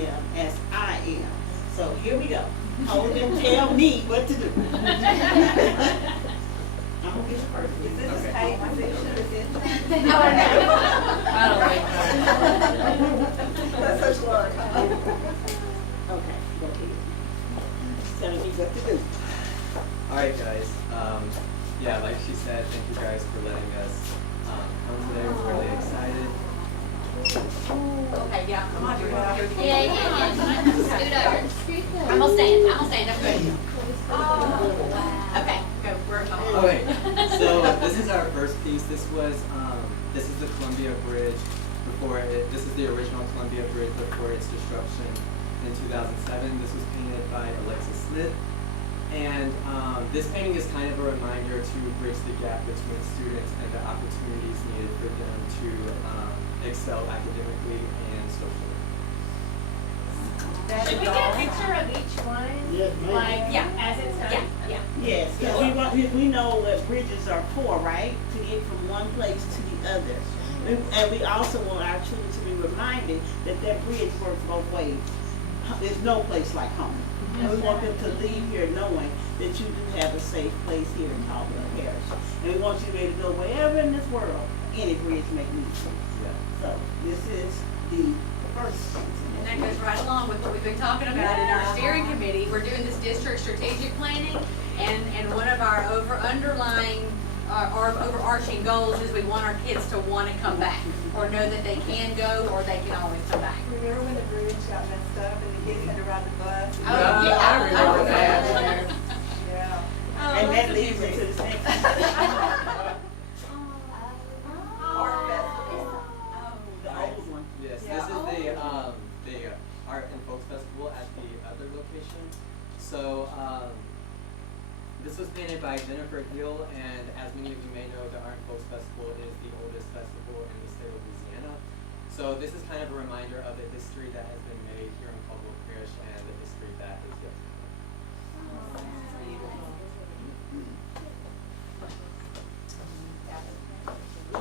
them as I am. So here we go. Hold them, tell me what to do. I'm gonna get started. Is this a paid position or is it? No, I don't think That's such work, huh? Okay, go ahead. Tell me what to do. Alright guys, yeah, like she said, thank you guys for letting us come today. We're really excited. Okay, yeah, come on, do it. Yeah. Scoot over. I'm gonna stand. I'm good. Okay, go. We're going. Okay, so this is our first piece. This is the Columbia Bridge this is the original Columbia Bridge before its disruption in 2007. This was painted by Alexis Smith. And this painting is kind of a reminder to bridge the gap between students and the opportunities needed for them to excel academically and socially. Should we get a picture of each one? Yes, ma'am. Like, yeah, as it's done? Yeah. Yes, because we know what bridges are for, right? To get from one place to the other. And we also want our children to be reminded that that bridge works both ways. There's no place like home. And we want them to leave here knowing that you do have a safe place here in Caldwell Parish. And we want you to be able to go wherever in this world, any bridge make need to. Yeah. So this is the first piece. And that goes right along with what we've been talking about in our steering committee. We're doing this district strategic planning, and one of our overarching goals is we want our kids to want to come back, or know that they can go, or they can always come back. Remember when the bridge got messed up and the kids had to ride the bus? Oh, yeah. I remember that. Yeah. And that leads into the next. Art festival. The old one. Yes, Yeah. this is the Art and Folks Festival at the other location. So this was painted by Jennifer Hill, and as many of you may know, the Art and Folks Festival is the oldest festival in the state of Louisiana. So this is kind of a reminder of the history that has been made here in Caldwell Parish and the history that is yet to come.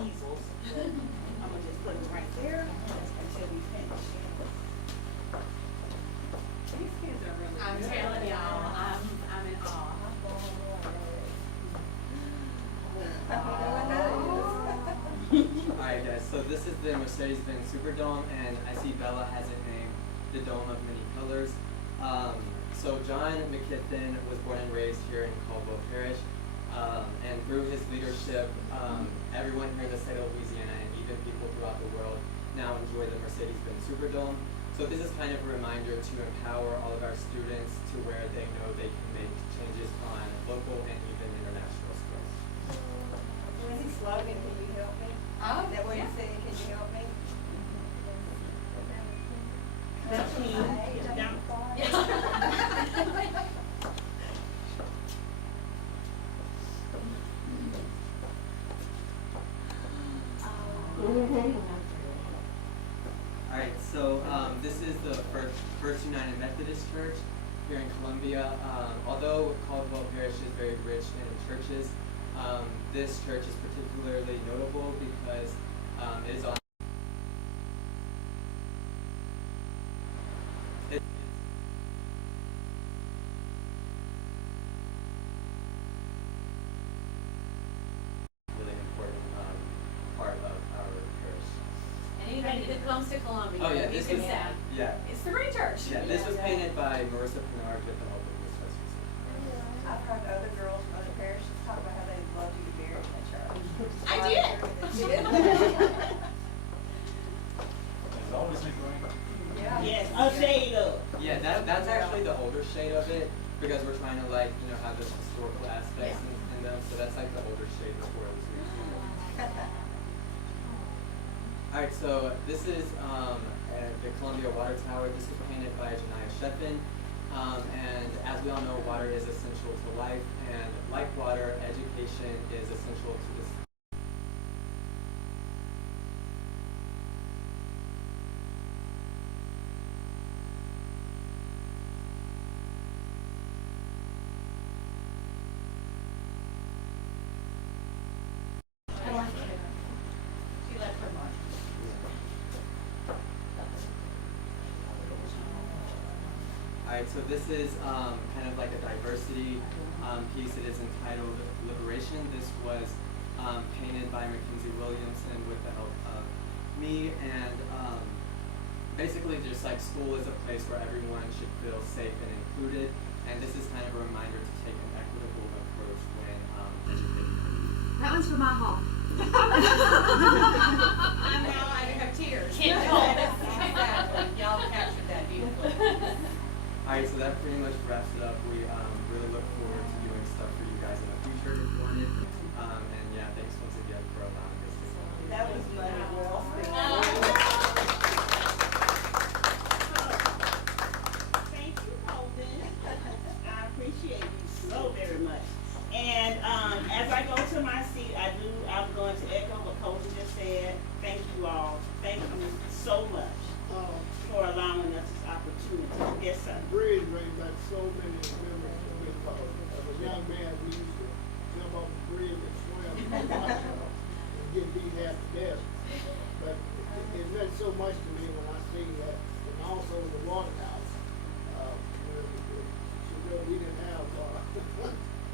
Easels. I'm gonna just put it right there until we finish. These kids are really I'm good. telling y'all, I'm in awe. Alright guys, so this is the Mercedes-Benz Superdome, and I see Bella has it named the Dome of Many Colors. So John McKithen was born and raised here in Caldwell Parish, and through his leadership, everyone here in the state of Louisiana and even people throughout the world now enjoy the Mercedes-Benz Superdome. So this is kind of a reminder to empower all of our students to where they know they can make changes on local and even international scales. Lindsay Slogan, can you help me? Oh, Is that what you yeah. said? Can you help me? That's me. Down. Alright, so this is the First United Methodist Church here in Columbia. Although Caldwell Parish is very rich in churches, this church is particularly notable because it is on really important part of our parish. Anybody that comes to Columbia, Oh yeah, you this can was say, it's the great church. yeah, this was painted by Marissa Pinard with the help of Miss Western. I've heard other girls from other parishes talk about how they love you to be in the church. I did. There's always a green. Yeah. Yes, a shade of. Yeah, that's actually the older shade of it because we're trying to have those historical aspects in them. So that's like the older shade before it was removed. Alright, so this is the Columbia Water Tower. This was painted by Janiyah Sheffin. And as we all know, water is essential to life, and like water, education is essential to this. Alright, so this is kind of like a diversity piece. It is entitled Liberation. This was painted by Mackenzie Williamson with the help of me, and basically just like school is a place where everyone should feel safe and included, and this is kind of a reminder to take an equitable approach when educating. That one's for my home. And now I have tears. Can't help it. Exactly, y'all captured that beautifully. Alright, so that pretty much wraps it up. We really look forward to doing stuff for you guys in the future if you want it. And yeah, thanks once again for allowing us to come. That was money well spent. Thank you, Colvin. I appreciate you so very much. And as I go to my seat, I'm going to echo what Colvin just said. Thank you all. Thank you so much for allowing us this opportunity. Yes, sir. Bridge brings back so many memories of it. As a young man, we used to jump off the bridge and swim and get beat half to death. But it meant so much to me when I see that, and also the water house. We didn't have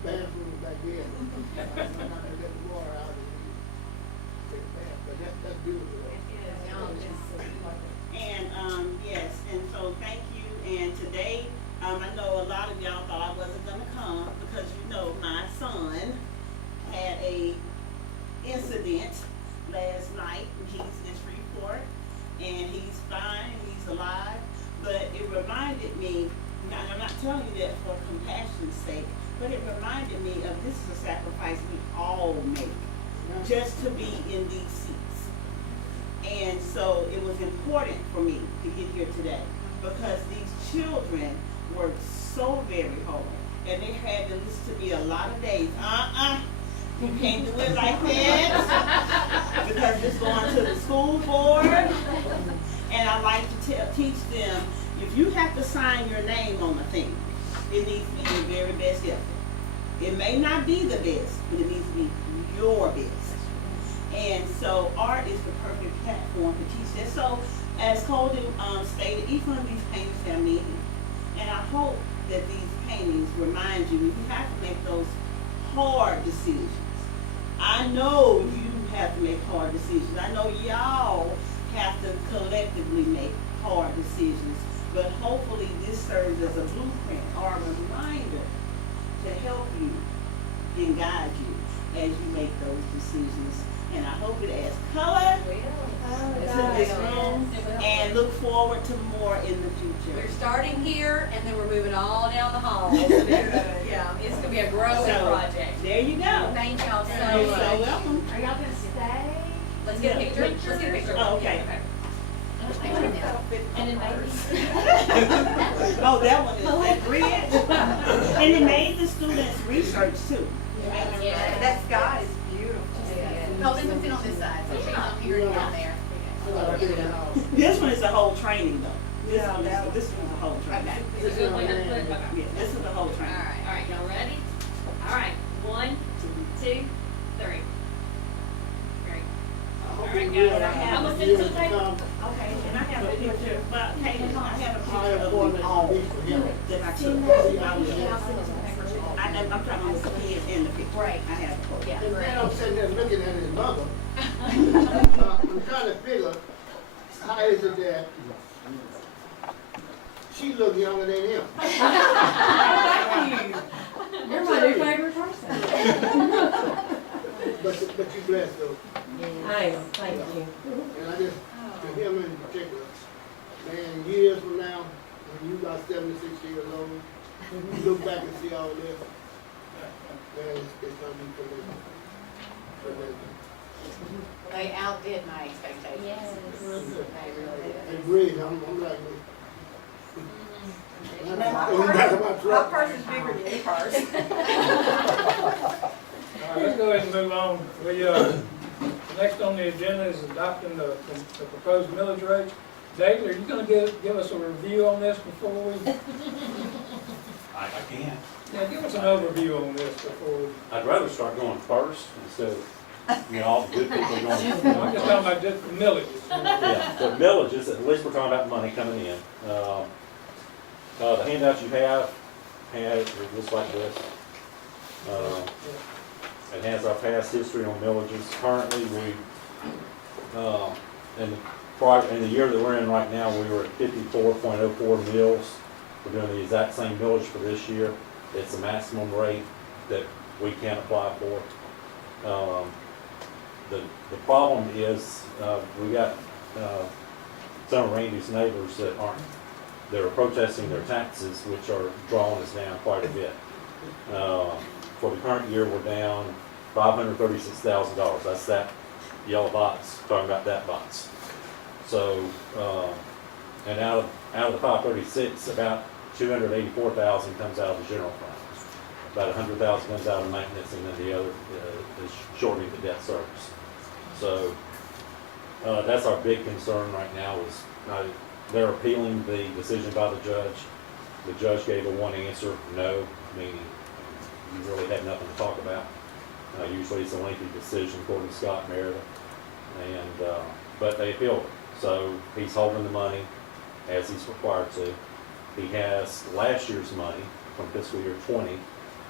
bathrooms back then. Sometimes they let the water out and take a bath, but that's beautiful. And yes, and so thank you. And today, I know a lot of y'all thought I wasn't gonna come because you know my son had a incident last night. He's in Shreveport, and he's fine. He's alive. But it reminded me. Now, I'm not telling you that for compassion's sake, but it reminded me of this is a sacrifice we all make just to be in these seats. And so it was important for me to get here today because these children worked so very hard, and they had to listen to me a lot of days. You can't do it like that because it's going to the school board. And I like to teach them, if you have to sign your name on a thing, it needs to be your very best effort. It may not be the best, but it needs to be your best. And so art is the perfect platform to teach this. So as Colden stated, each one of these paintings have meaning. And I hope that these paintings remind you, you have to make those hard decisions. I know you have to make hard decisions. I know y'all have to collectively make hard decisions. But hopefully this serves as a blueprint or a reminder to help you and guide you as you make those decisions. And I hope it adds color to this room and look forward to more in the future. We're starting here and then we're moving all down the hall. Yeah, it's gonna be a growing project. There you go. Thank y'all so You're much. so welcome. Are y'all gonna stay? Let's get a picture. Let's get a picture. Oh, okay. And then maybe. Oh, that one is that bridge. And it made the students research too. Yeah. That sky is beautiful. No, this one's in on this side, so she's up here and down there. This one is a whole training though. This one is a whole training. Okay. Yeah, this is the whole All training. right, y'all ready? All right, 1, 2, 3. Great. All right, guys. I'm gonna send it to the table. I Okay, and I have a picture, but hey, I have a picture have of one them that all can be for him. that I took. I'm talking about the kids in the picture. Right. I have a photo. Yeah. And then I'm sitting there looking at his mother. I'm trying to figure, how is it that she look younger than him? You're my new favorite person. But you blessed though. I am, thank you. And I just, to him in particular, man, years from now, when you about 76 years old, you look back and see all this, man, it's gonna be tremendous. They outdid my expectations. Yes. They really did. And Bridge, I'm like, My purse is bigger than your purse. All right, let's go ahead and move on. Next on the agenda is adopting the proposed millage rates. Dave, are you gonna give us a review on this before we? I can. Yeah, give us an overview on this before we. I'd rather start going first instead of, all the good people going. I'm just talking about just the millages. Yeah, the villages, at least we're talking about money coming in. The handouts you have, it looks like this. It has our past history on millages. Currently, in the year that we're in right now, we were at 54.04 mills. We're doing the exact same millage for this year. It's the maximum rate that we can apply for. The problem is, we got some of Randy's neighbors that are protesting their taxes, which are drawing us down quite a bit. For the current year, we're down $536,000. That's that yellow box, talking about that box. So, and out of the 536, about 284,000 comes out of the general fund. About 100,000 comes out of maintenance, and then the other is shortening the debt service. So, that's our big concern right now is, they're appealing the decision by the judge. The judge gave a one answer, no, meaning you really had nothing to talk about. Usually it's a lengthy decision according to Scott Meredith, and, but they appealed it. So he's holding the money as he's required to. He has last year's money from fiscal year 20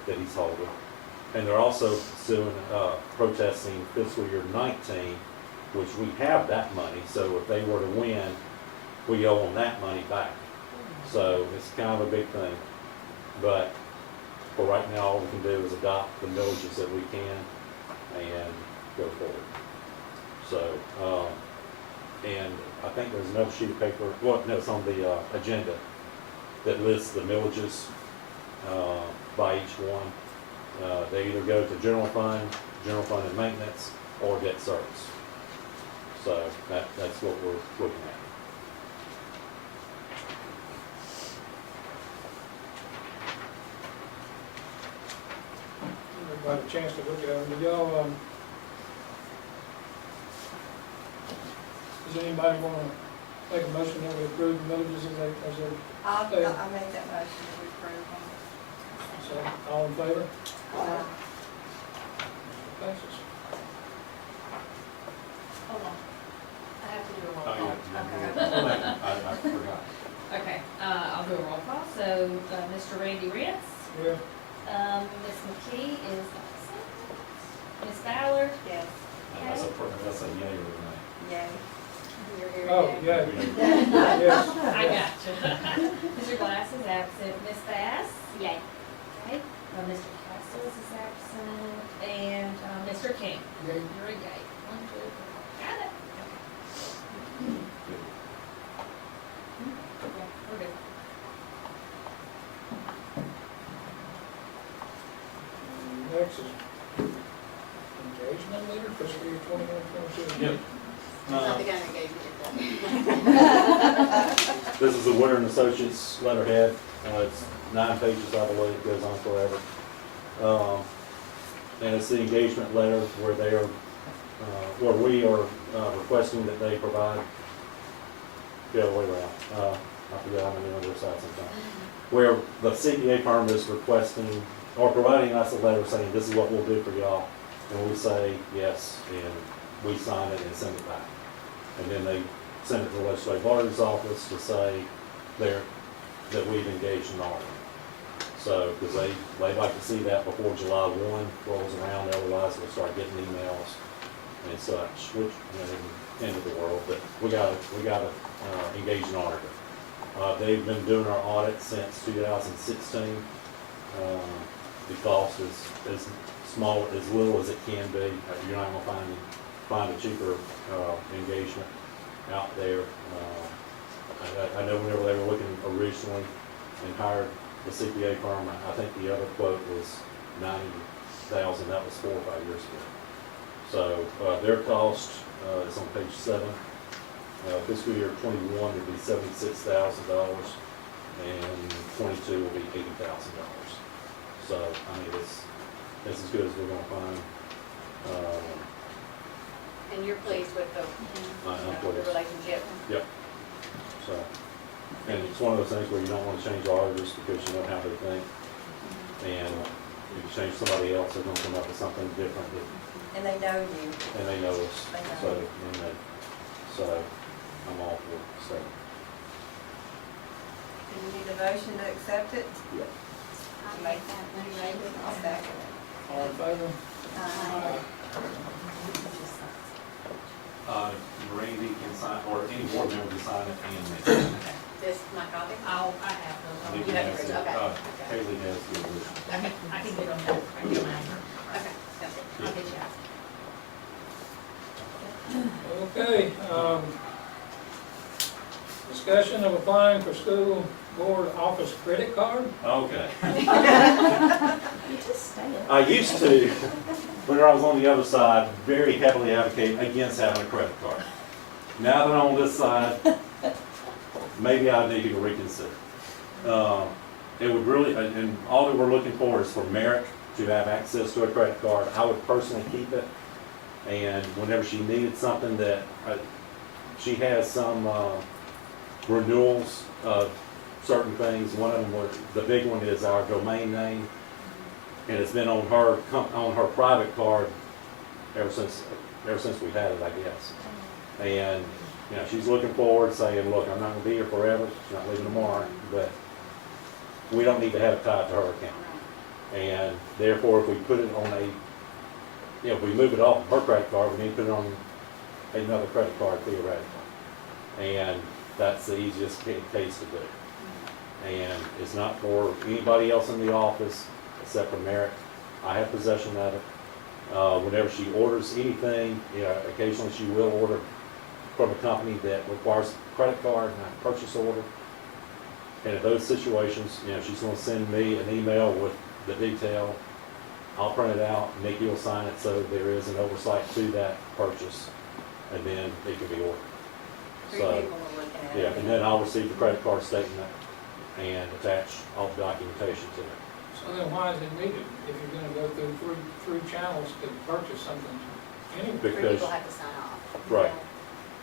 that he's holding. And they're also suing, protesting fiscal year 19, which we have that money. So if they were to win, we owe them that money back. So it's kind of a big thing. But for right now, all we can do is adopt the millages that we can and go forward. So, and I think there's another sheet of paper, well, no, it's on the agenda that lists the millages by each one. They either go to general fund and maintenance, or debt service. So that's what we're looking at. Everybody a chance to look at them. Do y'all, does anybody want to make a motion that we approve the millages as they, I'll make that motion that we approve them. so, all in favor? Passes. Hold on. I have to do a roll Oh, call. yeah. I forgot. Okay, I'll do a roll call. So, Mr. Randy Ritz, Yeah. Ms. McKee is absent. Ms. Fowler, Yes. That's a yay or a nay. Yay. You're here Oh, again. yeah. Yes. I got you. Mr. Glass is absent. Ms. Bass? Yay. Okay, Mr. Castles is absent, and Mr. King? Yay. You're a yay. 1, 2, 3. Got it? Okay. Yeah, we're good. Next is engagement letter, fiscal year 21-22. Yep. Not the guy that gave me that. This is the Winter and Associates letterhead. It's 9 pages, I believe, it goes on forever. And it's the engagement letter where they are, where we are requesting that they provide, the other way around, I forget how many on their side sometimes. Where the CPA firm is requesting, or providing us a letter saying, this is what we'll do for y'all. And we say yes, and we sign it and send it back. And then they send it to the legislative auditor's office to say that we've engaged an auditor. So, because they like to see that before July 1 rolls around, otherwise we'll start getting emails and such, which, end of the world, but we gotta engage an auditor. They've been doing our audit since 2016. The cost is as small, as little as it can be. You're not gonna find a cheaper engagement out there. I know whenever they were looking originally and hired the CPA firm, I think the other quote was $90,000. That was 4 or 5 years ago. So their cost is on page 7. Fiscal year 21 would be $76,000, and 22 will be $80,000. So I mean, it's as good as we're gonna find. And you're pleased with the pleased. relationship? Yep. So, and it's one of those things where you don't want to change auditors because you know how they think. And if you change somebody else, they're gonna come up with something different that, And they know you. and they know us. They know. So I'm all for it, so. Do you need a a motion to accept it? Yeah. I'll make that Make it, I'll second it. All in favor? Aye. Randy can sign, or any board member can sign it, and me. This, my copy? Oh, I have I those. think You have has yours, it. okay. Haley has the original. Okay, I can get on that. I can get mine. Okay, sounds good. I'll get you out. Okay, discussion of applying for school board office credit card. Okay. You just stay up. I used to, when I was on the other side, very heavily advocate against having a credit card. Now that I'm on this side, maybe I need to reconsider. It would really, and all that we're looking for is for Merrick to have access to a credit card. I would personally keep it. And whenever she needed something that, she has some renewals of certain things. One of them was, the big one is our domain name. And it's been on her private card ever since we had it, I guess. And, you know, she's looking forward, saying, look, I'm not gonna be here forever, she's not leaving tomorrow, but we don't need to have it tied to her account. And therefore, if we put it on if we move it off her credit card, we need to put it on another credit card theoretically. And that's the easiest case to do. And it's not for anybody else in the office except for Merrick. I have possession of it. Whenever she orders anything, you know, occasionally she will order from a company that requires a credit card, not a purchase order. And in those situations, you know, she's gonna send me an email with the detail. I'll print it out, Nikki will sign it, so there is an oversight to that purchase, and then it can be ordered. Three So, people are looking at it. yeah, and then I'll receive the credit card statement and attach all the documentation to it. So then why is it needed if you're gonna go through three channels to purchase something anyway? Three Because, people have to sign off. right,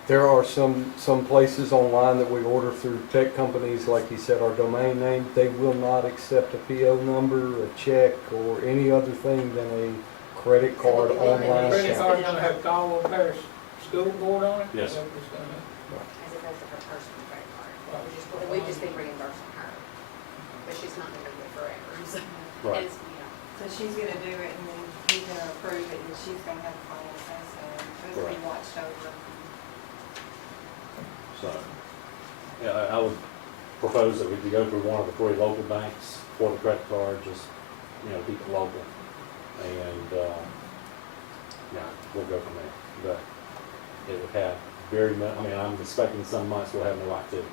There are some places online that we order through tech companies, like you said, our domain name, they will not accept a PO number, a check, or any other thing than a credit card So the online Credit shop. card gonna have Caldwell Parish School Board on it? Yes. Is that what it's gonna have? As opposed to her personal credit card. We'd just be reimbursing her, but she's not gonna do it forever, so. right. And it's, you know, So she's gonna do it and then he's gonna approve it and she's gonna have the final say, so it's gonna be watched over. So, yeah, I would propose that we could go through one of the three local banks for the credit card, just, you know, keep it local. And, yeah, we'll go from there. But it would have very much, I mean, I'm expecting some months we'll have no activity.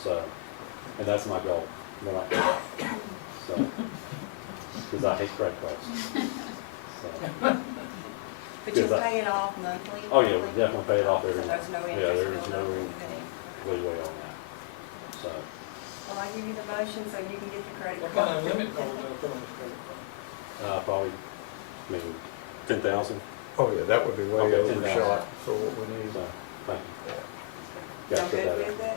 So, and that's my goal, no activity. So, because I hate credit cards. So, But you'll Because pay it off monthly? oh yeah, we definitely pay it off every So month. there's no Yeah, interest there is built no up or anything? leeway on that. So, Well, I give you the motion so you can get the credit What card. kind of limit are we gonna put on this credit card? probably, maybe 10,000. Oh, yeah, that would be way Okay, 10,000. overshot for what we need. So, thank you. Y'all Got to good put with that that?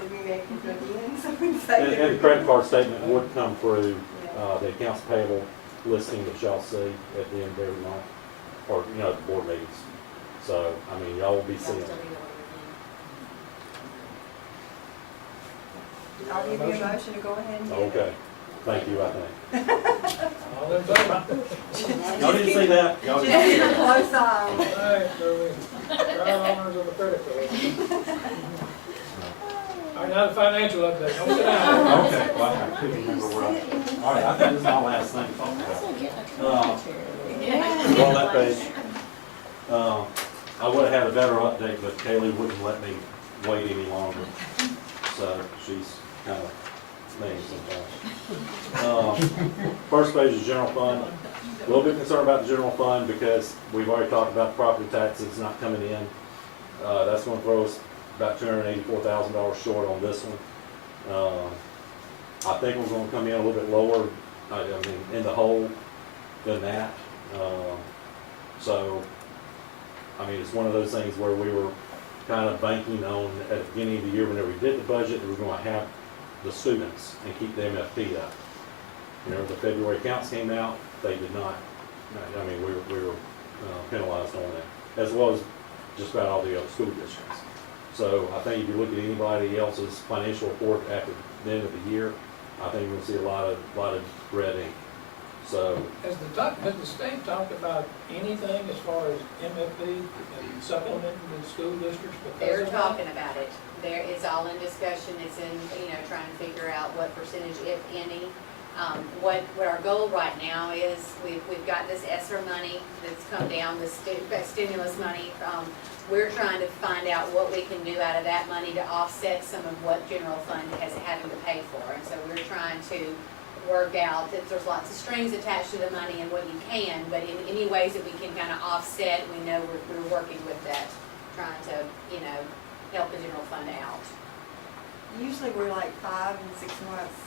Did we make it again? So we say out. it. And the credit card statement would come through, Yeah. the accounts payable listing that y'all see at the end of every month, or, you know, at the board meetings. So, I mean, y'all will be y'all seeing still it. be able to review. I'll give you a motion to go ahead and get it. Okay, thank you, I think. All in favor? Y'all didn't see that? Y'all Just didn't see keep a that? close eye. All right, so we, proud owners of the credit card. All right, now the financial update. Don't sit down. Okay, well, I couldn't remember where I, all right, I think this is my last thing to talk about. Yeah. On that page, I would have had a better update, but Kaylee wouldn't let me wait any longer. So she's kind of mean sometimes. First page is general fund. A little bit concerned about the general fund because we've already talked about property taxes not coming in. That's gonna throw us about $284,000 short on this one. I think we're gonna come in a little bit lower, I mean, in the hole than that. So, I mean, it's one of those things where we were kind of banking on, at the beginning of the year, whenever we did the budget, that we were gonna have the students and keep the MFP up. You know, the February accounts came out, they did not, I mean, we were penalized on that, as well as just about all the other school districts. So I think if you look at anybody else's financial report after the end of the year, I think we'll see a lot of red ink. So, Has the state talked about anything as far as MFB and supplementing the school districts because They're of that? talking about it. It's all in discussion. It's in, trying to figure out what percentage, if any. What our goal right now is, we've got this ESSER money that's come down, this stimulus money. We're trying to find out what we can do out of that money to offset some of what general fund has having to pay for. And so we're trying to work out that there's lots of strings attached to the money and what you can, but in any ways that we can kind of offset, we know we're working with that, trying to, help the general fund out. Usually we're like 5 and 6 months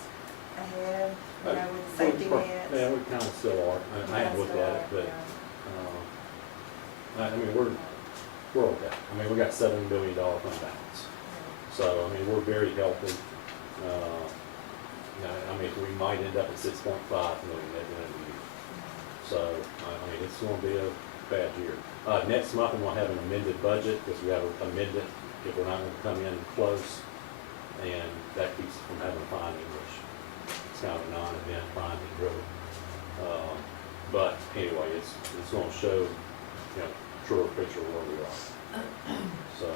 ahead, with the safety nets. yeah, we kind of still are. I haven't looked at it, but, I mean, we're okay. I mean, we got $7 billion fund balance. So, I mean, we're very healthy. I mean, we might end up at 6.5 million at the end of the year. So, I mean, it's gonna be a bad year. Next month, I'm gonna have an amended budget, because we have to amend it if we're not gonna come in close. And that keeps us from having a finding, which is kind of a non-event finding, really. But anyway, it's gonna show, truer picture of where we are. So,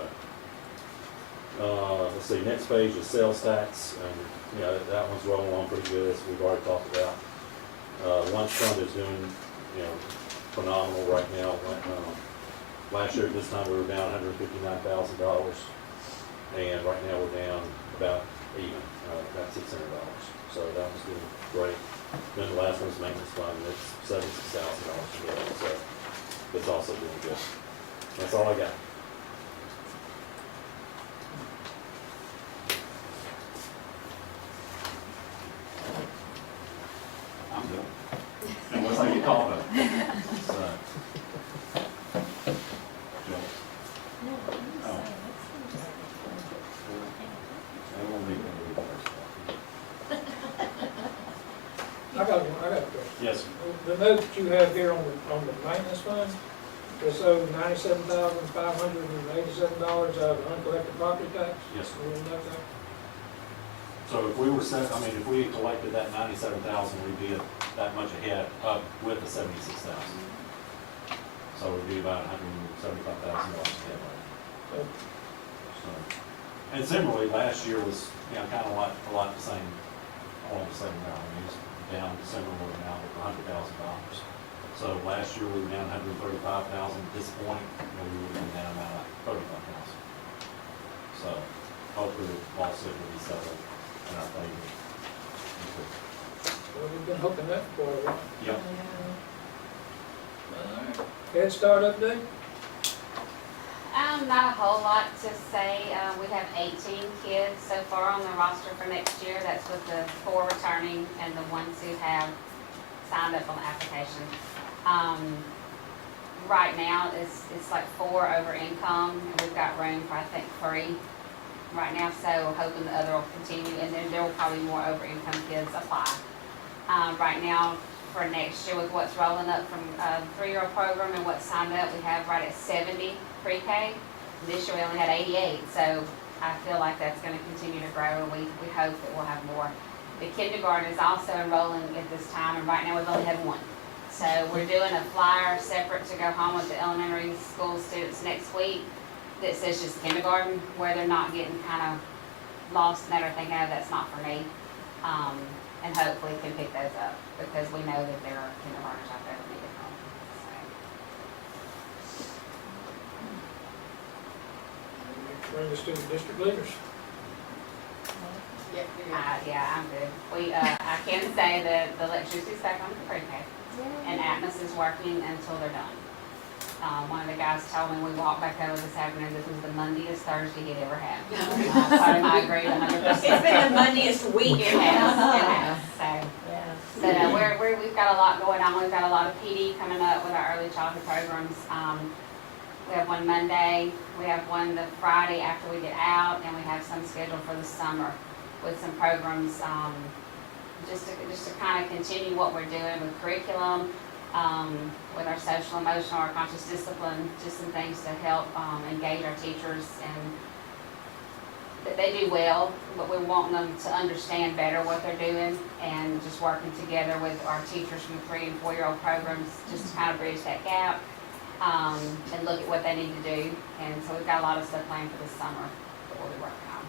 let's see, next page is sales tax, and, that one's rolling along pretty good, as we've already talked about. Lunch fund is doing, phenomenal right now. Last year at this time, we were down $159,000, and right now we're down about even, about $600. So that was doing great. Then the last one's maintenance fund, and it's $76,000 so it's also doing good. That's all I got. I'm done. Unless I get called up. So. Joe. Oh. I won't leave it first. I got a question. Yes, sir. The note that you have here on the maintenance fund, it's owed $97,587 out of uncollected property tax. Yes, sir. You know that? So if we were if we had collected that 97,000, we'd be that much ahead up with the 76,000. So we'd be about $175,000 ahead. So, So, and similarly, last year was, kind of a lot the same, along the same amount. I mean, it was down similar amount of $100,000. So last year we were down 135,000. This point, we would have been down about 35,000. So hopefully the lawsuit will be settled in our favor. well, we've been hoping that for a while. Yep. All right. Head Start update? Not a whole lot to say. We have 18 kids so far on the roster for next year. That's with the 4 returning and the ones who have signed up on the application. Right now, it's like 4 over income, and we've got room for, I think, 3 right now, so hoping the other will continue, and then there will probably be more over income kids apply. Right now, for next year, with what's rolling up from a 3-year-old program and what's signed up, we have right at 70 pre-K. This year we only had 88, so I feel like that's gonna continue to grow, and we hope that we'll have more. The kindergarten is also enrolling at this time, and right now we've only had 1. So we're doing a flyer separate to go home with the elementary school students next week that says just kindergarten, where they're not getting kind of lost and they're thinking, oh, that's not for me. And hopefully can pick those up, because we know that there are kindergartners out there that need it home. Bring us to the district leaders. Yep, you're good. Yeah, I'm good. I can say that the electricity's back on the pre-K, and Atmos is working until they're done. One of the guys told me, we walked back over this afternoon, this was the Monday-est Thursday he'd ever had. So I agree 100%. It's been the Monday-est week. It has. So we've got a lot going on. We've got a lot of PD coming up with our early childhood programs. We have one Monday, we have one the Friday after we get out, and we have some scheduled for the summer with some programs, just to kind of continue what we're doing with curriculum, with our social, emotional, our conscious discipline, just some things to help engage our teachers and they do well, but we want them to understand better what they're doing and just working together with our teachers from 3 and 4-year-old programs, just to kind of bridge that gap, and look at what they need to do. And so we've got a lot of stuff planned for this summer that we'll be working on.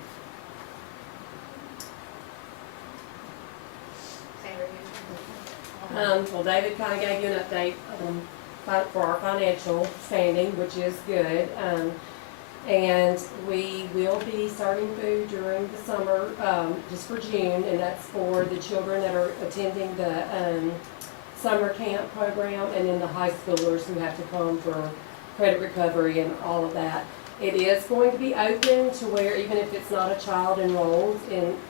Sandra, Well, David kind of gave you an update for our financial standing, which is good. And we will be serving food during the summer, just for June, and that's for the children that are attending the summer camp program, and then the high schoolers who have to come for credit recovery and all of that. It is going to be open to where even if it's not a child enrolled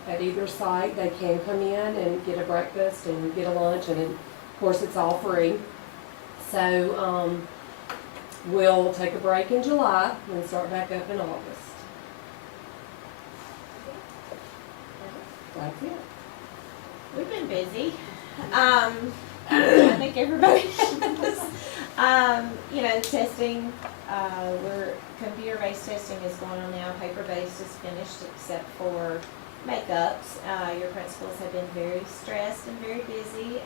at either site, they can come in and get a breakfast and get a lunch, and of course it's all free. So we'll take a break in July and start back up in August. That's it. We've been busy. I think everybody has. Testing, computer-based testing is going on now. Paper-based is finished except for makeups. Your principals have been very stressed and very busy,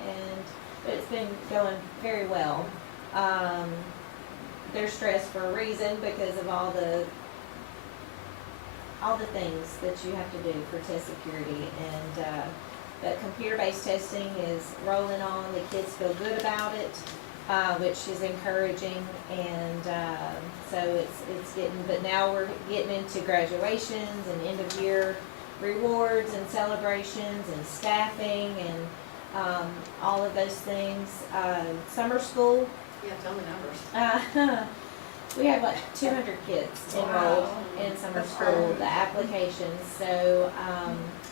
but it's been going very well. They're stressed for a reason because of all the things that you have to do for test security, and but computer-based testing is rolling on. The kids feel good about it, which is encouraging, and so it's getting. But now we're getting into graduations and end-of-year rewards and celebrations and staffing and all of those things. Summer school. yeah, tell me numbers. We have like 200 kids enrolled in summer school, the applications. So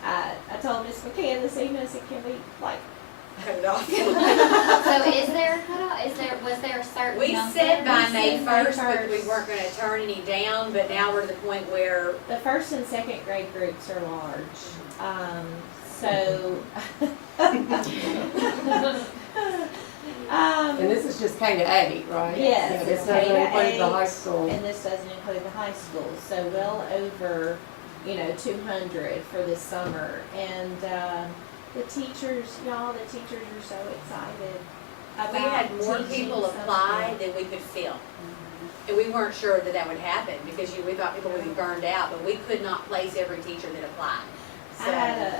I told Miss McCann this evening, I said, can we like Cut it off. So is there a cutoff, was there a certain We number? said by We May said May 1st, but we 1st. weren't gonna turn any down, but now we're to the point where the first and second grade groups are large. So And this is just K to 8, right? Yes, Yeah, it's this doesn't K to include the high 8, school. and this doesn't include the high school, so well over, 200 for this summer. And the teachers, the teachers are so excited about we had more teaching people summer apply camp. than we could fill. And we weren't sure that that would happen because we thought people would be burned out, but we could not place every teacher that applied. So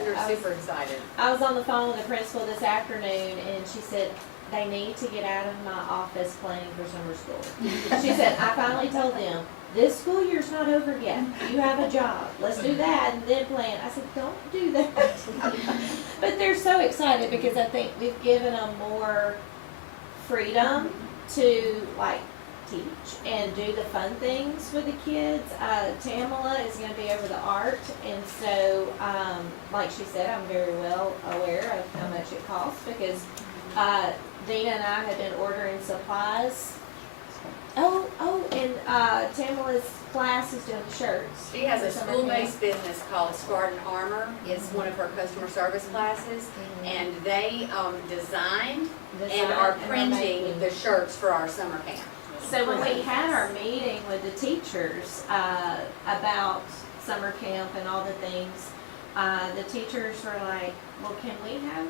we were super excited. I was on the phone with the principal this afternoon, and she said, they need to get out of my office planning for summer school. She said, I finally told them, this school year's not over yet. You have a job. Let's do that and then plan. I said, don't do that. But they're so excited because I think we've given them more freedom to teach and do the fun things with the kids. Tamala is going to be over the art, and so like she said, I'm very well aware of how much it costs because Dina and I have been ordering supplies. And Tamala's class is doing shirts. She has a for summer school-based business called Spartan Armor. It's one of her customer service classes, and they design and are printing making. the shirts for our summer camp. So when we had our meeting with the teachers about summer camp and all the things, the teachers were like, well, can we have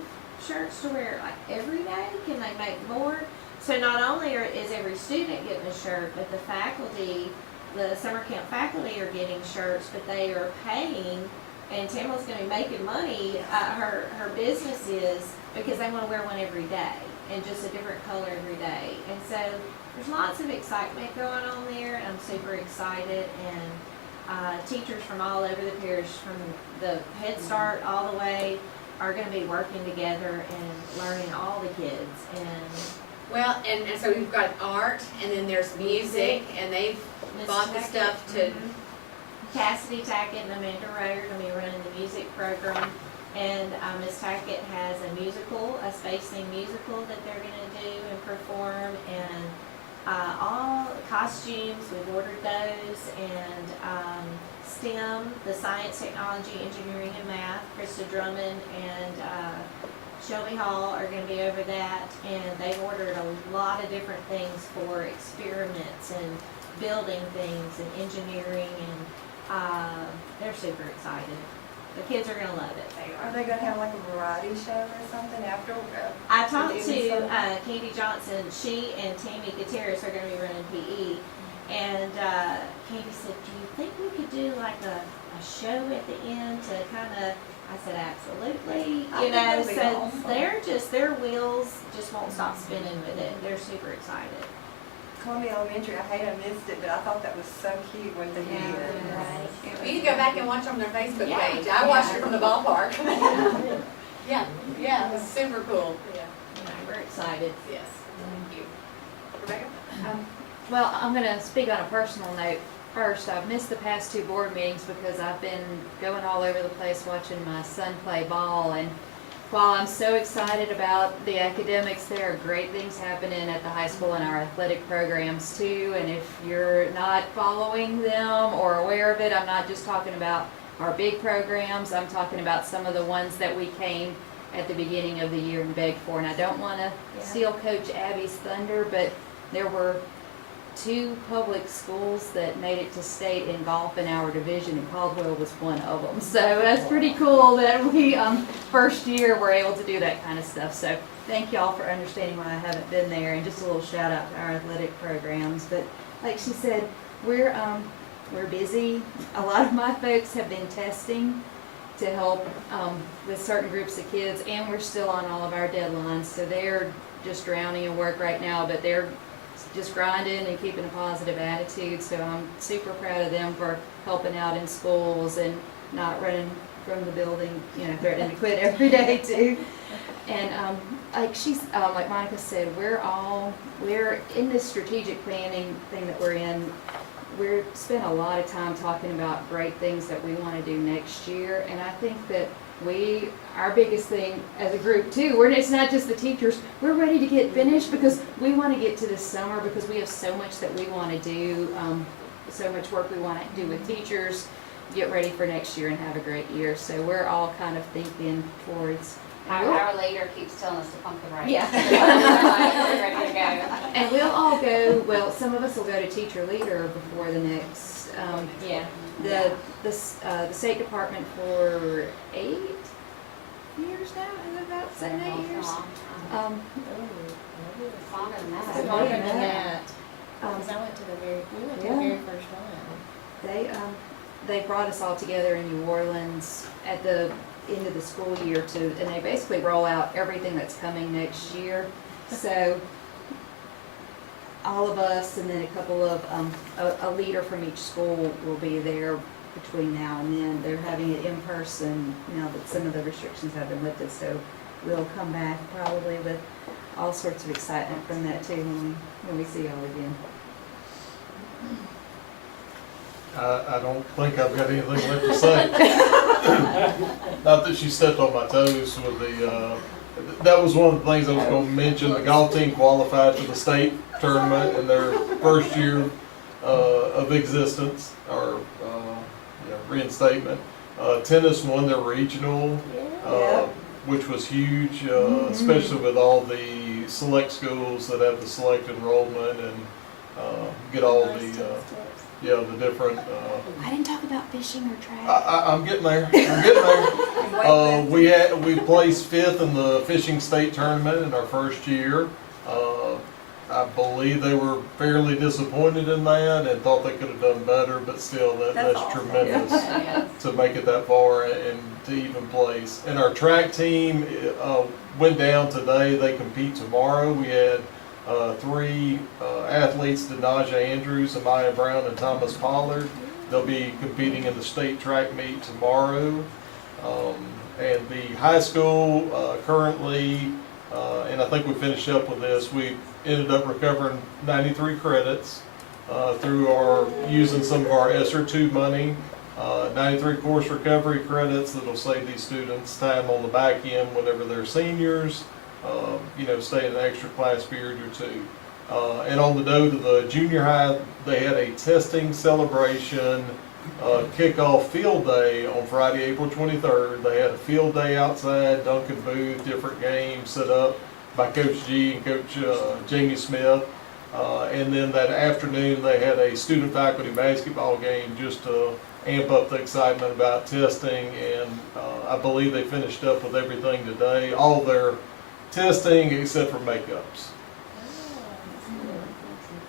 shirts to wear every day? Can they make more? So not only is every student getting a shirt, but the faculty, the summer camp faculty are getting shirts, but they are paying, and Tamara's going to be making money, her business is, because they want to wear one every day, and just a different color every day. And so there's lots of excitement going on there, and I'm super excited, and teachers from all over the parish, from the Head Start all the way, are going to be working together and learning all the kids. Well, and so we've got art, and then there's music, and they've Miss bought the Tackett, stuff to, Cassidy Tackett and Amanda Ray are going to be running the music program, and Miss Tackett has a musical, a space theme musical that they're going to do and perform, and all costumes, we've ordered those, and STEM, the science, technology, engineering, and math, Krista Drummond and Shelby Hall are going to be over that, and they've ordered a lot of different things for experiments and building things and engineering, and they're they're super excited. The kids are gonna love it. Are they gonna have like a variety show or something after? I talked at the end to of summer? Candy Johnson. She and Tammy Gutierrez are going to be running PE, and Candy said, "Do you think we could do like a show at the end to kind of?" I said, "Absolutely." I You think know, that'd be so awesome. their wheels just won't stop spinning with it. They're super excited. Columbia Elementary, I hate I missed it, but I thought that was so cute what they did. You need to go back and watch on their Facebook Yeah. page. I watched it from the ballpark. Yeah, yeah, it was super cool. Yeah. We're excited. Yes, thank you. Rebecca? Well, I'm gonna speak on a personal note first. I've missed the past 2 board meetings because I've been going all over the place watching my son play ball, and while I'm so excited about the academics, there are great things happening at the high school and our athletic programs too, and if you're not following them or aware of it, I'm not just talking about our big programs, I'm talking about some of the ones that we came at the beginning of the year and begged for, and I don't wanna steal Coach Abby's thunder, but there were 2 public schools that made it to state in golf in our division, and Caldwell was one of them. So that's pretty cool that we, first year, were able to do that kind of stuff. So thank y'all for understanding why I haven't been there, and just a little shout out to our athletic programs. But like she said, we're busy. A lot of my folks have been testing to help with certain groups of kids, and we're still on all of our deadlines. So they're just drowning in work right now, but they're just grinding and keeping a positive attitude. So I'm super proud of them for helping out in schools and not running from the building, you know, threatening to quit every day too. And like Monica said, we're in this strategic planning thing that we're in. We're spent a lot of time talking about great things that we want to do next year, and I think that our biggest thing as a group too, it's not just the teachers, we're ready to get finished because we want to get to this summer because we have so much that we want to do, so much work we want to do with teachers, get ready for next year and have a great year. So we're all kind of thinking towards. Our leader keeps telling us to pump the brakes. Yeah. We're ready to go. And we'll all go, well, some of us will go to teacher leader before the next, the State Department for 8 years now, is it about 7, 8 years? It's longer than that. It's longer than that. Because Um, I went to the very first one. They brought us all together in New Orleans at the end of the school year and they basically roll out everything that's coming next year. So all of us and then a couple of, a leader from each school will be there between now and then. They're having it in person now that some of the restrictions have been lifted, so we'll come back probably with all sorts of excitement from that too when we see y'all again. I don't think I've got anything left to say. Not that she stepped on my toes with that was one of the things I was going to mention. The golf team qualified for the state tournament in their first year of existence, or reinstatement. Tennis won their regional, which was huge, especially with all the select schools that have the select enrollment and get all the different. I didn't talk about fishing or track. I'm getting there. We placed 5th in the fishing state tournament in our first year. I believe they were fairly disappointed in that and thought they could have done better, but still, that's awesome. tremendous to make it that far and to even place. And our track team went down today. They compete tomorrow. We had 3 athletes, Denaja Andrews, Amaya Brown, and Thomas Pollard. They'll be competing in the state track meet tomorrow. And the high school currently, and I think we finished up with this, we ended up recovering 93 credits through using some of our ESSER 2 money. 93 course recovery credits that'll save these students time on the back end whenever they're seniors. Stay in an extra class period or 2. And on the note of the junior high, they had a testing celebration kickoff field day on Friday, April 23rd. They had a field day outside, Duncan booth, different games set up by Coach G and Coach Jamie Smith. And then that afternoon, they had a student faculty basketball game just to amp up the excitement about testing, and I believe they finished up with everything today, all their testing except for makeups.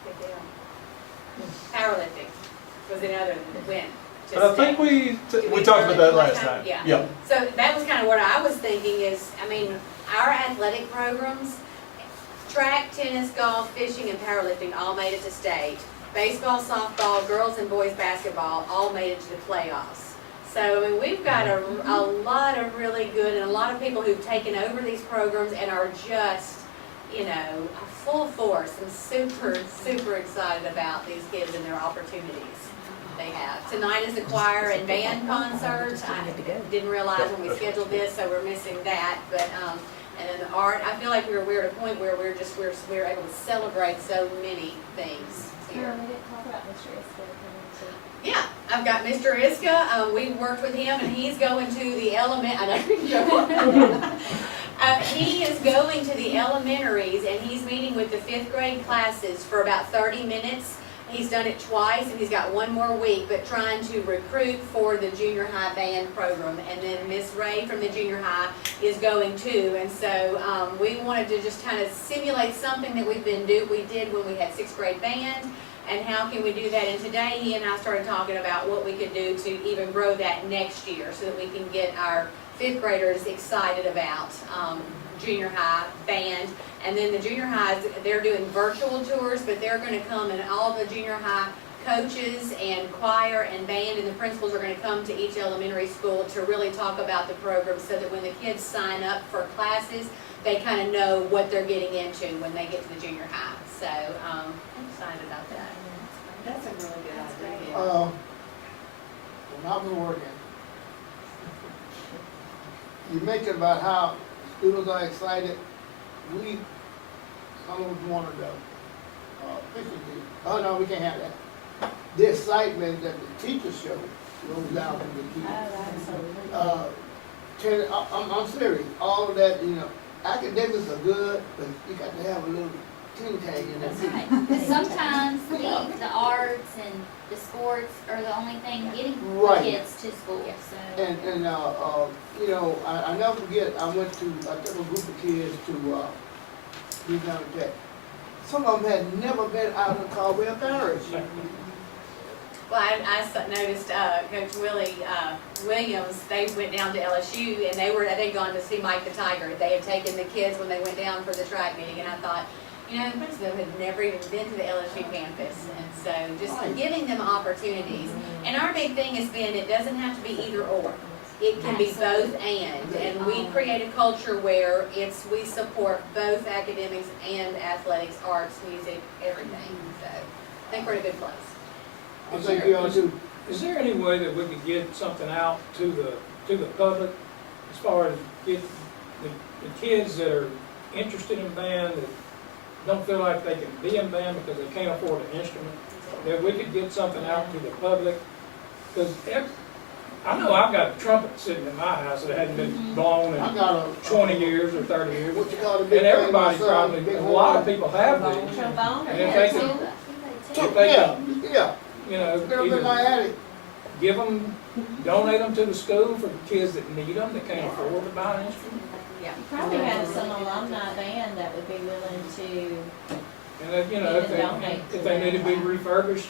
Good deal. Powerlifting was another that went. But I think we talked about that last time. Yeah. So that was kind of what I was thinking is, I mean, our athletic programs, track, tennis, golf, fishing, and powerlifting all made it to state. Baseball, softball, girls and boys basketball all made it to the playoffs. So, I mean, we've got a lot of really good, and a lot of people who've taken over these programs and are just, you know, full force and super, super excited about these kids and their opportunities they have. Tonight is the choir and band concert. I didn't realize when we scheduled this, so we're missing that, but, and then the art, I feel like we're at a point where we're able to celebrate so many things here. We didn't talk about Mr. Iska coming too. Yeah, I've got Mr. Iska, we worked with him and he's going to the I know you're going. He is going to the elementaries and he's meeting with the 5th grade classes for about 30 minutes. He's done it twice and he's got one more week, but trying to recruit for the junior high band program. And then Miss Ray from the junior high is going too. And so we wanted to just kind of simulate something that we did when we had 6th grade band. And how can we do that? And today he and I started talking about what we could do to even grow that next year so that we can get our 5th graders excited about junior high band. And then the junior highs, they're doing virtual tours, but they're going to come, and all the junior high coaches and choir and band and the principals are going to come to each elementary school to really talk about the program so that when the kids sign up for classes, they kind of know what they're getting into when they get to the junior high. So I'm excited about that. That's a really good idea. When I was working, you mentioned about how students are excited. Some of us wanted to fishing team. Oh no, we can't have that. The excitement that the teachers show goes down to the kids. Absolutely. I'm serious. All of that, you know, academics are good, but you got to have a little ting tang in that. That's right. Because sometimes the arts and the sports are the only thing getting Right. kids to school. So. And you know, I never forget, I took a group of kids to Louisiana Tech. Some of them had never been out of Caldwell Parish. Well, I noticed Coach Willie Williams, they went down to LSU and they'd gone to see Mike the Tiger. They had taken the kids when they went down for the track meeting, and I thought, you know, most of them had never even been to the LSU campus, and so just giving them opportunities. And our big thing has been, it doesn't have to be either or. It can be both and we create a culture where we support both academics and athletics, arts, music, everything. So I think we're in a good place. I think you ought to. Is there any way that we could get something out to the public as far as get the kids that are interested in band, that don't feel like they can be in band because they can't afford an instrument, that we could get something out to the public? Because I know I've got a trumpet sitting in my house that hadn't been blown in 20 years or 30 years. What you call And everybody probably, a lot of people have these. Trombone. And if they can, Yeah. you know, Girls in my either attic. give them, donate them to the school for the kids that need them, that can't afford to buy an instrument. Yeah. You probably have some alumni band that would be willing to, And if, you know, Even donate if to they need to be that. refurbished,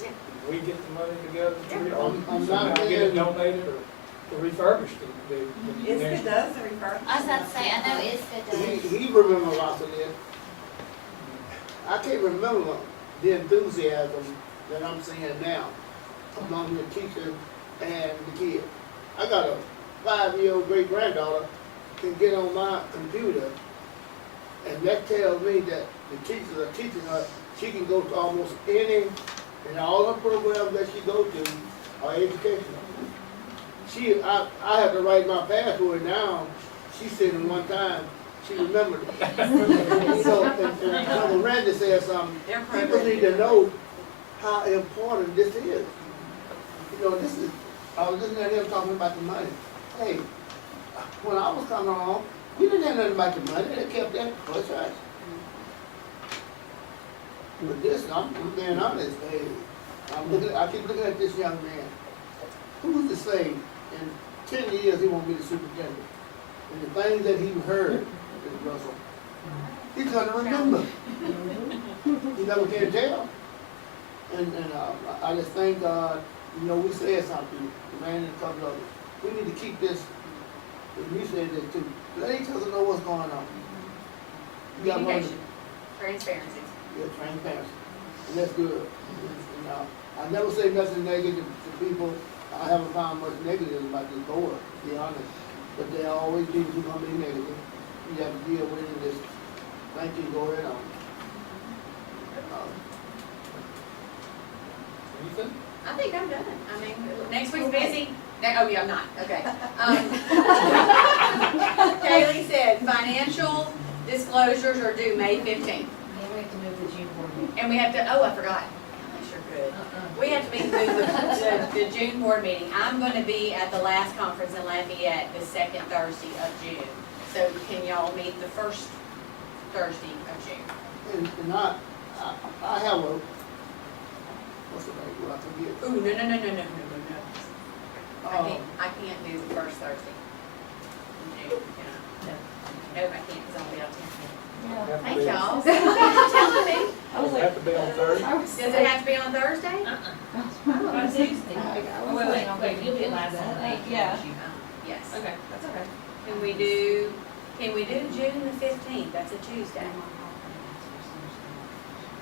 Yeah. we get the money together, or I'm somehow not get it saying- donated or refurbished. Iska does the refurbishment. I was about to say, I know Iska does. He remember lots of this. I can't remember the enthusiasm that I'm seeing now among the teachers and the kids. I got a 5-year-old great granddaughter can get on my computer, and that tells me that the teachers are teaching her. She can go to almost any, and all her programs that she go to are educational. I have to write my password now. She said it one time. She remembered it. So, and Randy said something. People need to know how important this is. You know, I was listening to them talking about the money. Hey, when I was coming along, we didn't have nothing about the money. They kept that hush hush. But this, I'm being honest. Hey, I keep looking at this young man. to say in 10 years he won't be the superintendent. And the things that he heard, Mr. Russell, he's gonna remember. He never can tell. And I just think, you know, we said something, the man and a couple of us. We need to keep this, and you said that too, let each other know what's going on. You gotta learn to- Communication, transparency. Yeah, transparency, and that's good. And, I never say nothing negative to people. I haven't found much negative about this board, to be honest. But there are always people who gonna be negative. You have to deal with it and just, thank you, go ahead on. Ethan? I think I'm done. I mean, next week's busy. Oh, yeah, I'm not, okay. Kaylee said, financial disclosures are due May 15th. And we have to move the June board meeting. And we have to, oh, I forgot. I sure could. We have to move the June board meeting. I'm gonna be at the last conference in Lafayette the second Thursday of June. So can y'all meet the first Thursday of June? And I have a, what's the name, I forget. Ooh, no. I can't do the first Thursday in June, can I? Nope, I can't, because I'll be out of town. Thank y'all. Telling me. Does it have to be on Thursday? Does it have to be on Thursday? On Tuesday. Wait, you'll be at last one. Yeah. Yes. Okay, that's okay. Can we do June the 15th? That's a Tuesday.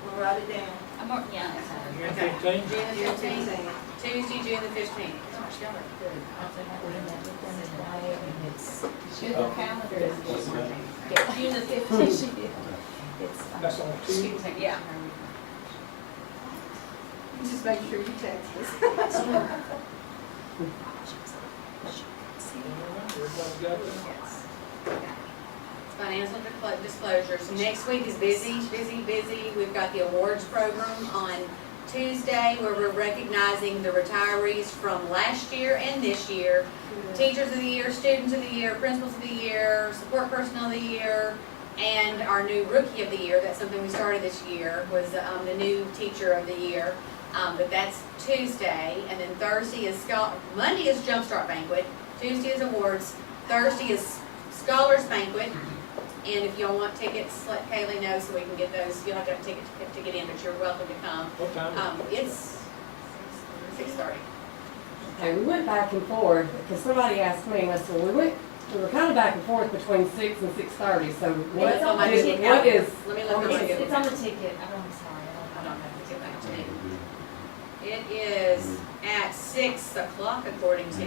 We'll write it down. Yeah. June Okay. 15th? June the 15th. Tuesday, June the 15th. Gosh, y'all are good. Good for calendar. What's the name? June the 15th, she did. That's on Tuesday? Yeah. Just make sure you text us. Everybody's got that? Financial disclosures. Next week is busy. We've got the awards program on Tuesday where we're recognizing the retirees from last year and this year. Teachers of the year, students of the year, principals of the year, support personnel of the year, and our new rookie of the year. That's something we started this year, was the new teacher of the year. But that's Tuesday, and then Monday is Jumpstart Banquet, Tuesday is awards, Thursday is Scholars Banquet, and if y'all want tickets, let Kaylee know so we can get those. You'll have to have a ticket to get in, but you're welcome to come. What time? It's 6:30. Okay, we went back and forth, because somebody asked me, and I said, we were kind of back and forth between 6 and 6:30, so what It's on my is, ticket. what is? Let me look at it. It's on the ticket. I'm sorry. I don't have to get back to me. It is at 6 o'clock according to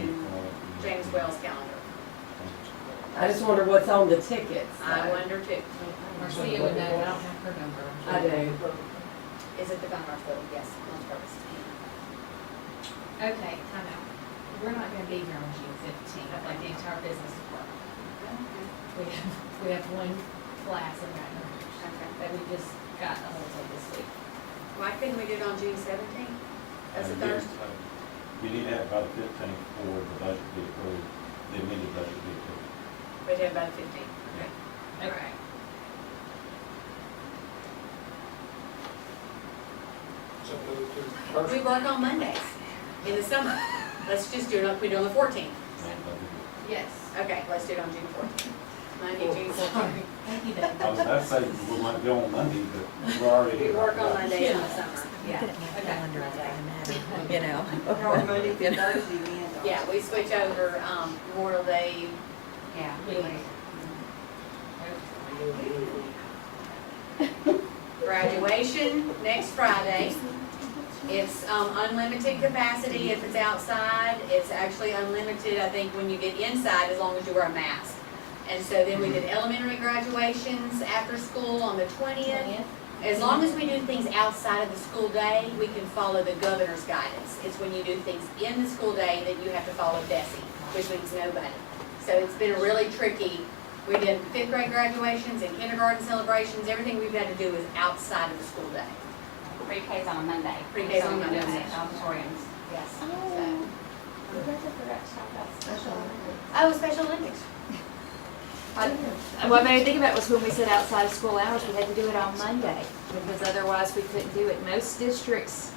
James Wells' calendar. I just wonder what's on the tickets. I wonder too. Marcia would know, I don't have her number. I do. Is it the Gunmark building? Yes, most purpose. Okay, time out. We're not gonna be here on June 15th, like the entire business department. We have one class in that that we just got a hold of this week. Why couldn't we do it on June 17th? That's a Thursday. You need to have about the 15th for the budget to be approved, the amended budget to be approved. We'd have about 15th. Okay. Okay. So move to We first. work on Mondays in the summer. Let's just do it on, we do it on the 14th. Yes. Okay, let's do it on June 14th. Monday, June 14th. Thank you, Dave. I was about to say, we might go on Monday, but we're already We here. work on Mondays in the summer. Yeah. You know. Monday through Thursday, we end on. Yeah, we switch over, Memorial Day. Yeah. Graduation next Friday. It's unlimited capacity if it's outside. It's actually unlimited, I think, when you get inside, as long as you wear a mask. And so then we did elementary graduations after school on the 20th. As long as we do things outside of the school day, we can follow the governor's guidance. It's when you do things in the school day that you have to follow DESI, which means nobody. So it's been really tricky. We did 5th grade graduations and kindergarten celebrations. Everything we've had to do is outside of the school day. Pre-K's on a Monday. Pre-K's on Monday. Auditoriums. Yes. Oh, we forgot to talk about special Olympics. Oh, Special Olympics. What made me think about it was when we said outside of school hours, we had to do it on Monday, because otherwise we couldn't do it. Most districts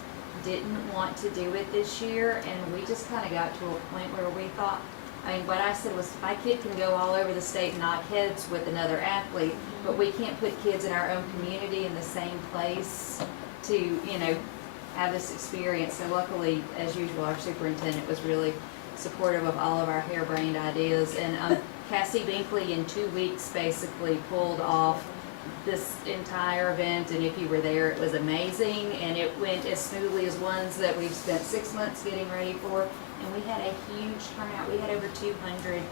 didn't want to do it this year, and we just kinda got to a point where we thought, I mean, what I said was, my kid can go all over the state and knock heads with another athlete, but we can't put kids in our own community in the same place to, you know, have this experience. So luckily, as usual, our superintendent was really supportive of all of our harebrained ideas. And Cassie Binkley in 2 weeks basically pulled off this entire event, and if you were there, it was amazing, and it went as smoothly as ones that we've spent 6 months getting ready for. And we had a huge turnout. We had over 200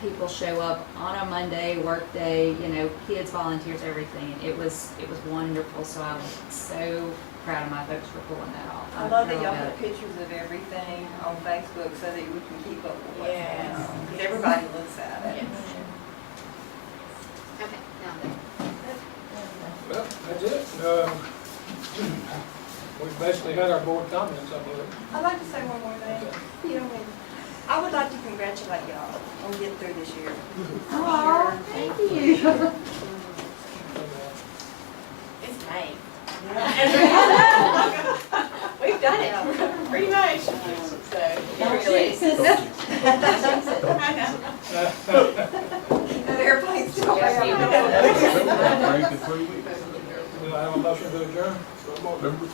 people show up on a Monday, work day, you know, kids, volunteers, everything. It was wonderful. So I was so proud of my folks for pulling that off. I love that I'm y'all thrilled about put it. pictures of everything on Facebook so that we can keep up with what's Yes. going on. Because everybody looks at it. Okay, now then. Well, that's it. We've basically had our board comments, I believe. I'd like to say one more thing. You know, I would like to congratulate y'all on getting through this year. Aw, thank you. It's May. We've done it, pretty much. So, Don't really. jinx us. The airplane's still Break in 3 weeks. We'll have a motion to adjourn. Members?